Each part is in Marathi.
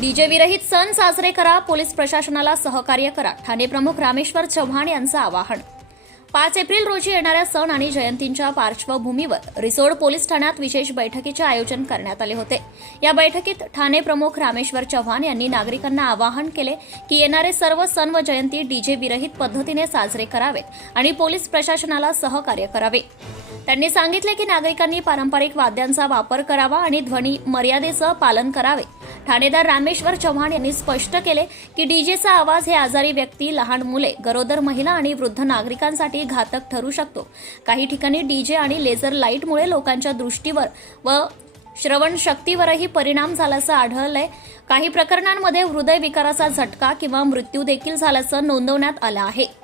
डीजे विरहित सण साजरे करा पोलीस प्रशासनाला सहकार्य करा. ठाणे प्रमुख रामेश्वर चव्हाण यांचं आवाहन. पाच एप्रिल रोजी येणाऱ्या सण आणि जयंतींच्या पार्श्वभूमीवर रिसोड पोलीस ठाण्यात विशेष बैठकीचे आयोजन करण्यात आले होते. या बैठकीत ठाणे प्रमुख रामेश्वर चव्हाण यांनी नागरिकांना आवाहन केले की येणारे सर्व सण व जयंती डीजे विरहित पद्धतीने साजरे करावेत आणि पोलीस प्रशासनाला सहकार्य करावे. त्यांनी सांगितले की नागरिकांनी पारंपरिक वाद्यांचा वापर करावा आणि ध्वनी मर्यादेचं पालन करावे. ठाणेदार रामेश्वर चव्हाण यांनी स्पष्ट केले की डीजेचा आवाज हे आजारी व्यक्ती लहान मुले गरोदर महिला आणि वृद्ध नागरिकांसाठी घातक ठरू शकतो. काही ठिकाणी डीजे आणि लेझर लाईटमुळे लोकांच्या दृष्टीवर व श्रवण शक्तीवरही परिणाम झाल्याचं आढळलंय. काही प्रकरणांमध्ये हृदयविकाराचा झटका किंवा मृत्यू देखील झाल्याचं नोंदवण्यात आलं आहे.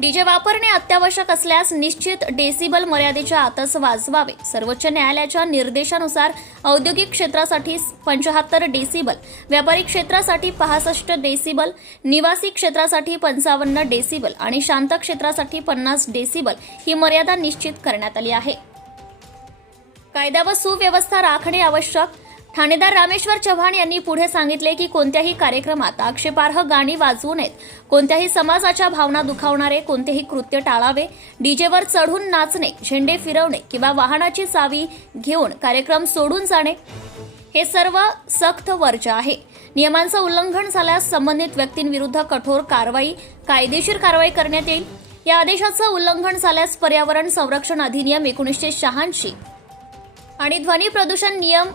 डीजे वापरणे अत्यावश्यक असल्यास निश्चित डेसिबल मर्यादेच्या आतच वाजवावे. सर्वोच्च न्यायालयाच्या निर्देशानुसार औद्योगिक क्षेत्रासाठी पंचाहत्तर डेसिबल व्यापारी क्षेत्रासाठी पासष्ट डेसिबल निवासी क्षेत्रासाठी पंचावन्न डेसिबल आणि शांत क्षेत्रासाठी पन्नास डेसिबल ही मर्यादा निश्चित करण्यात आली आहे. कायदा व सुव्यवस्था राखणे आवश्यक ठाणेदार रामेश्वर चव्हाण यांनी पुढे सांगितले की कोणत्याही कार्यक्रमात आक्षेपार्ह गाणी वाजवू नयेत. कोणत्याही समाजाच्या भावना दुखावणारे कोणतेही कृत्य टाळावे डीजेवर चढून नाचणे झेंडे फिरवणे किंवा वाहनाची चावी घेऊन कार्यक्रम सोडून जाणे हे सर्व सक्त वर्ज आहे. नियमांचं उल्लंघन झाल्यास संबंधित व्यक्तींविरुद्ध कठोर कारवाई कायदेशीर कारवाई करण्यात येईल. या आदेशाचं उल्लंघन झाल्यास पर्यावरण संरक्षण अधिनियम एकोणीसशे शहाऐंशी आणि ध्वनी प्रदूषण नियम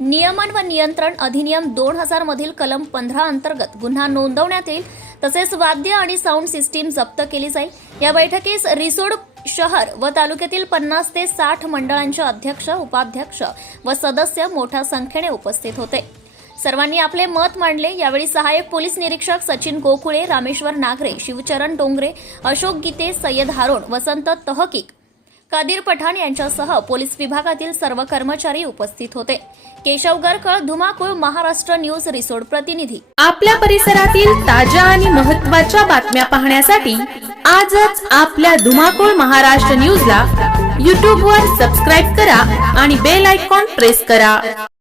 नियमन व नियंत्रण अधिनियम दोन हजार मधील कलम पंधरा अंतर्गत गुन्हा नोंदवण्यात येईल तसेच वाद्य आणि साऊंड सिस्टीम जप्त केली जाईल. या बैठकीस रिसोड शहर व तालुक्यातील पन्नास ते साठ मंडळांचे अध्यक्ष उपाध्यक्ष व सदस्य मोठ्या संख्येने उपस्थित होते. सर्वांनी आपले मत मांडले. यावेळी सहाय्यक पोलीस निरीक्षक सचिन गोकुळे रामेश्वर नागरे शिवचरण डोंगरे अशोक गीते सय्यद हारोण वसंत तहकीक कादीर पठाण यांच्यासह पोलीस विभागातील सर्व कर्मचारी उपस्थित होते. केशव गरकळ धुमाकूळ महाराष्ट्र न्यूज रिसोड प्रतिनिधी. आपल्या परिसरातील ताज्या आणि महत्त्वाच्या बातम्या पाहण्यासाठी आजच आपल्या धुमाकूळ महाराष्ट्र न्यूजला यूट्यूबवर सबस्क्राईब करा आणि बेल आयकॉन प्रेस करा.